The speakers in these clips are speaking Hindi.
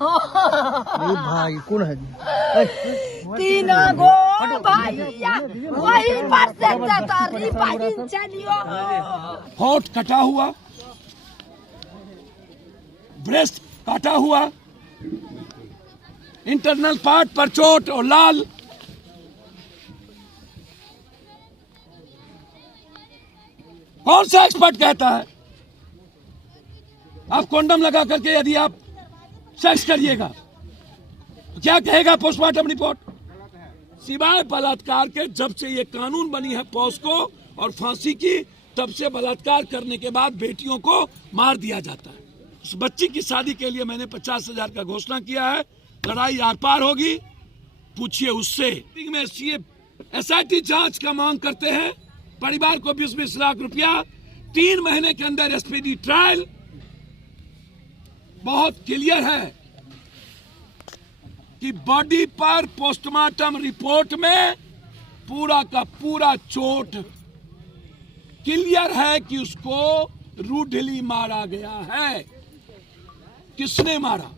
नहीं भाई कौन है? तीनों गो भैया वही पर से जतारी पानी चलियो। होठ कटा हुआ, ब्रेस्ट काटा हुआ, इंटरनल पार्ट पर चोट और लाल। कौन सा एक्सपर्ट कहता है आप कंडोम लगा करके यदि आप सेक्स करिएगा तो क्या कहेगा पोस्टमार्टम रिपोर्ट? सिवाय बलात्कार के जब से ये कानून बनी है पॉस्को और फांसी की, तब से बलात्कार करने के बाद बेटियों को मार दिया जाता है। उस बच्ची की शादी के लिए मैंने 50,000 का घोषणा किया है। लड़ाई आर पार होगी, पूछिए उससे। में SIT जांच का मांग करते हैं, परिवार को 20-20 लाख रुपया, 3 महीने के अंदर SPD ट्रायल। बहुत क्लियर है कि बॉडी पर पोस्टमार्टम रिपोर्ट में पूरा का पूरा चोट क्लियर है कि उसको रूडली मारा गया है। किसने मारा?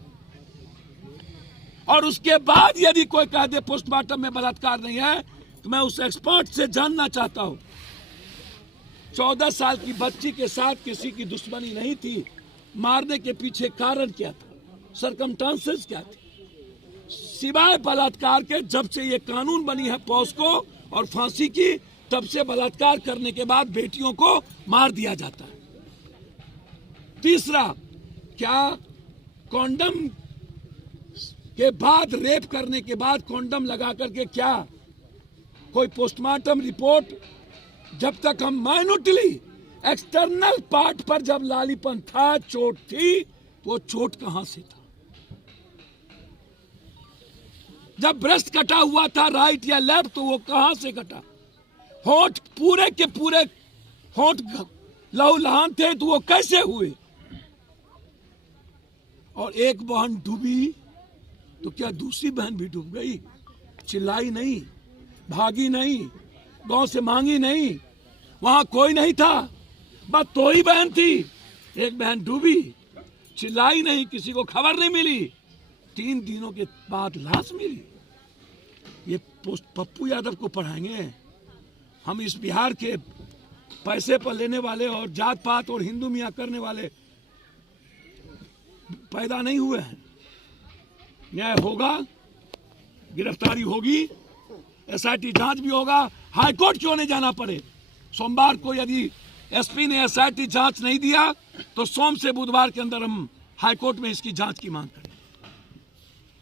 और उसके बाद यदि कोई कह दे पोस्टमार्टम में बलात्कार नहीं है, तो मैं उस एक्सपर्ट से जानना चाहता हूं 14 साल की बच्ची के साथ किसी की दुश्मनी नहीं थी, मारने के पीछे कारण क्या था, सरकमस्टांसेस क्या थे? सिवाय बलात्कार के जब से ये कानून बनी है पॉस्को और फांसी की, तब से बलात्कार करने के बाद बेटियों को मार दिया जाता है। तीसरा, क्या कॉन्डम के बाद, रेप करने के बाद कॉन्डम लगा करके क्या कोई पोस्टमार्टम रिपोर्ट, जब तक हम माइन्यूटली एक्सटर्नल पार्ट पर जब लालीपन था, चोट थी, वो चोट कहां से था? जब ब्रेस्ट कटा हुआ था राइट या लेफ्ट, तो वो कहां से कटा? होठ पूरे के पूरे होठ लहूलुहान थे, तो वो कैसे हुए? और एक बहन डूबी तो क्या दूसरी बहन भी डूब गई? चिल्लाई नहीं, भागी नहीं, गांव से मांगी नहीं, वहां कोई नहीं था, बस दो ही बहन थी। एक बहन डूबी, चिल्लाई नहीं, किसी को खबर नहीं मिली, 3 दिनों के बाद लाश मिली। ये पोस्ट पप्पू यादव को पढ़ाएंगे हम? इस बिहार के पैसे पर लेने वाले और जात पात और हिंदू मियाँ करने वाले पैदा नहीं हुए हैं। न्याय होगा, गिरफ्तारी होगी, SIT जांच भी होगा। हाईकोर्ट क्यों नहीं जाना पड़े? सोमवार को यदि SP ने SIT जांच नहीं दिया, तो सोम से बुधवार के अंदर हम हाईकोर्ट में इसकी जांच की मांग करें।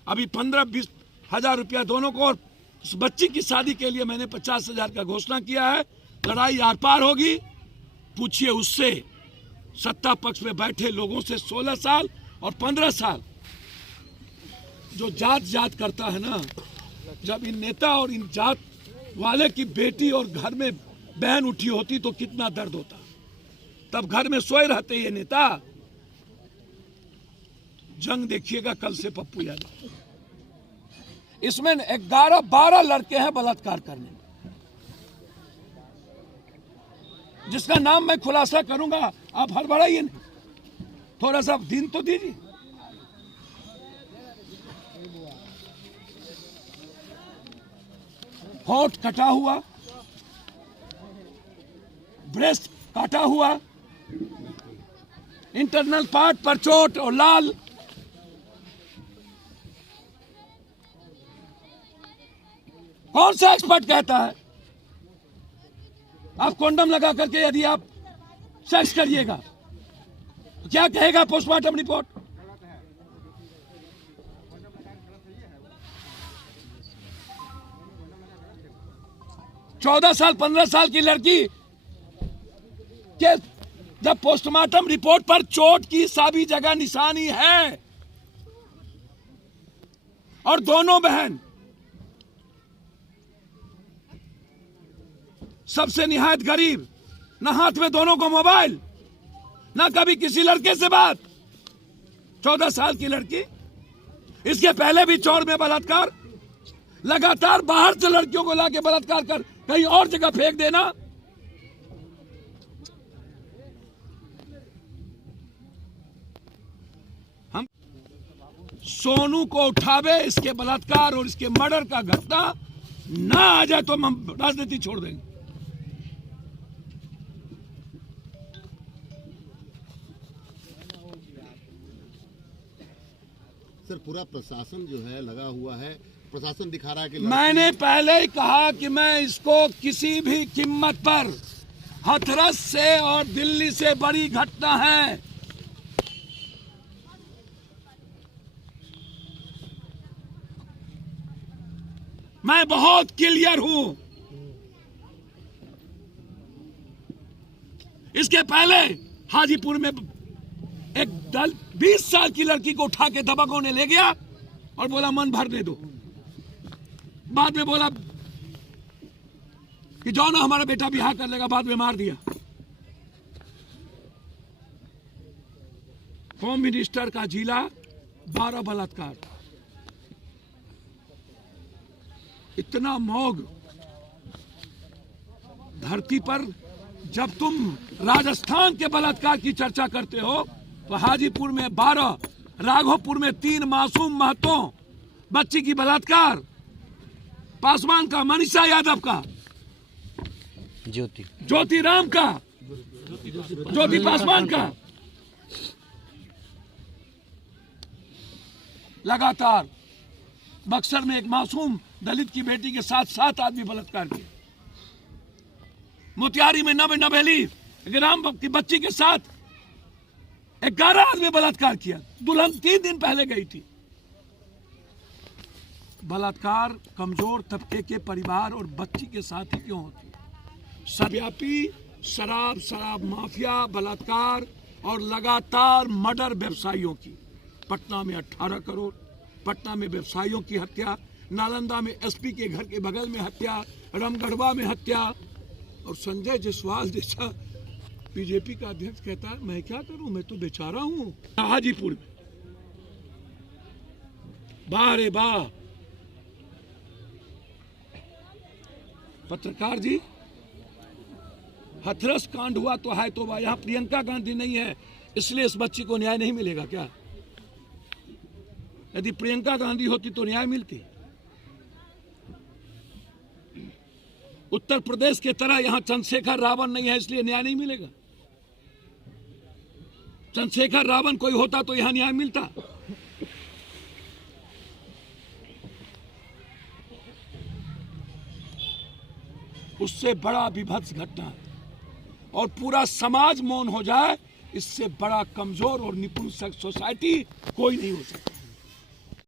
अभी 15-20 हजार रुपया दोनों को, और उस बच्ची की शादी के लिए मैंने 50,000 का घोषणा किया है। लड़ाई आर पार होगी, पूछिए उससे। सत्ता पक्ष में बैठे लोगों से 16 साल और 15 साल जो जात करता है ना, जब इन नेता और इन जात वाले की बेटी और घर में बहन उठी होती तो कितना दर्द होता। तब घर में सोए रहते ये नेता। जंग देखिएगा कल से पप्पू यादव। इसमें 11-12 लड़के हैं बलात्कार करने में, जिसका नाम मैं खुलासा करूंगा। आप हड़बड़ाइए नहीं, थोड़ा सा दिन तो दीजिए। होठ कटा हुआ, ब्रेस्ट काटा हुआ, इंटरनल पार्ट पर चोट और लाल। कौन सा एक्सपर्ट कहता है आप कंडोम लगा करके यदि आप सेक्स करिएगा तो क्या कहेगा पोस्टमार्टम रिपोर्ट? चौदह साल 15 साल की लड़की के जब पोस्टमार्टम रिपोर्ट पर चोट की सभी जगह निशानी है, और दोनों बहन सबसे निहायत गरीब, न हाथ में दोनों को मोबाइल, न कभी किसी लड़के से बात। 14 साल की लड़की, इसके पहले भी चौर में बलात्कार, लगातार बाहर से लड़कियों को लाके बलात्कार कर कहीं और जगह फेंक देना। हम सोनू को उठावे, इसके बलात्कार और इसके मर्डर का घटना ना आ जाए तो हम राजनीति छोड़ देंगे। सर पूरा प्रशासन जो है लगा हुआ है, प्रशासन दिखा रहा है कि मैंने पहले ही कहा कि मैं इसको किसी भी कीमत पर, हाथरस से और दिल्ली से बड़ी घटना है। मैं बहुत क्लियर हूं। इसके पहले हाजीपुर में एक 20 साल की लड़की को उठा के दबंगों ने ले गया और बोला मन भरने दो। बाद में बोला कि जाओ ना हमारा बेटा बिहार कर लेगा, बाद में मार दिया। होम मिनिस्टर का जिला 12 बलात्कार। इतना मौग धरती पर। जब तुम राजस्थान के बलात्कार की चर्चा करते हो तो हाजीपुर में 12, राघोपुर में 3 मासूम महतों बच्ची की बलात्कार, पासवान का, मनीषा यादव का, ज्योति राम का, ज्योति पासवान का, लगातार बक्सर में एक मासूम दलित की बेटी के साथ 7 आदमी बलात्कार किए। मोतिहारी में नवेली ग्राम की बच्ची के साथ 11 आदमी बलात्कार किया। दुल्हन 3 दिन पहले गई थी। बलात्कार कमजोर तबके के परिवार और बच्ची के साथ ही क्यों होती है? सर्वव्यापी शराब माफिया, बलात्कार और लगातार मर्डर व्यवसायियों की। पटना में 18 करोड़, पटना में व्यवसायियों की हत्या, नालंदा में एसपी के घर के बगल में हत्या, रामगढ़वा में हत्या। और संजय जायसवाल जैसा बीजेपी का अध्यक्ष कहता है मैं क्या करूं, मैं तो बेचारा हूं। हाजीपुर में वाह रे वाह। पत्रकार जी, हाथरस कांड हुआ तो है तो वाह, यहां प्रियंका गांधी नहीं है इसलिए इस बच्ची को न्याय नहीं मिलेगा क्या? यदि प्रियंका गांधी होती तो न्याय मिलती। उत्तर प्रदेश के तरह यहां चंद्रशेखर रावण नहीं है इसलिए न्याय नहीं मिलेगा। चंद्रशेखर रावण कोई होता तो यहां न्याय मिलता। उससे बड़ा विभत्स घटना और पूरा समाज मौन हो जाए, इससे बड़ा कमजोर और निपुण सोसाइटी कोई नहीं हो सकता।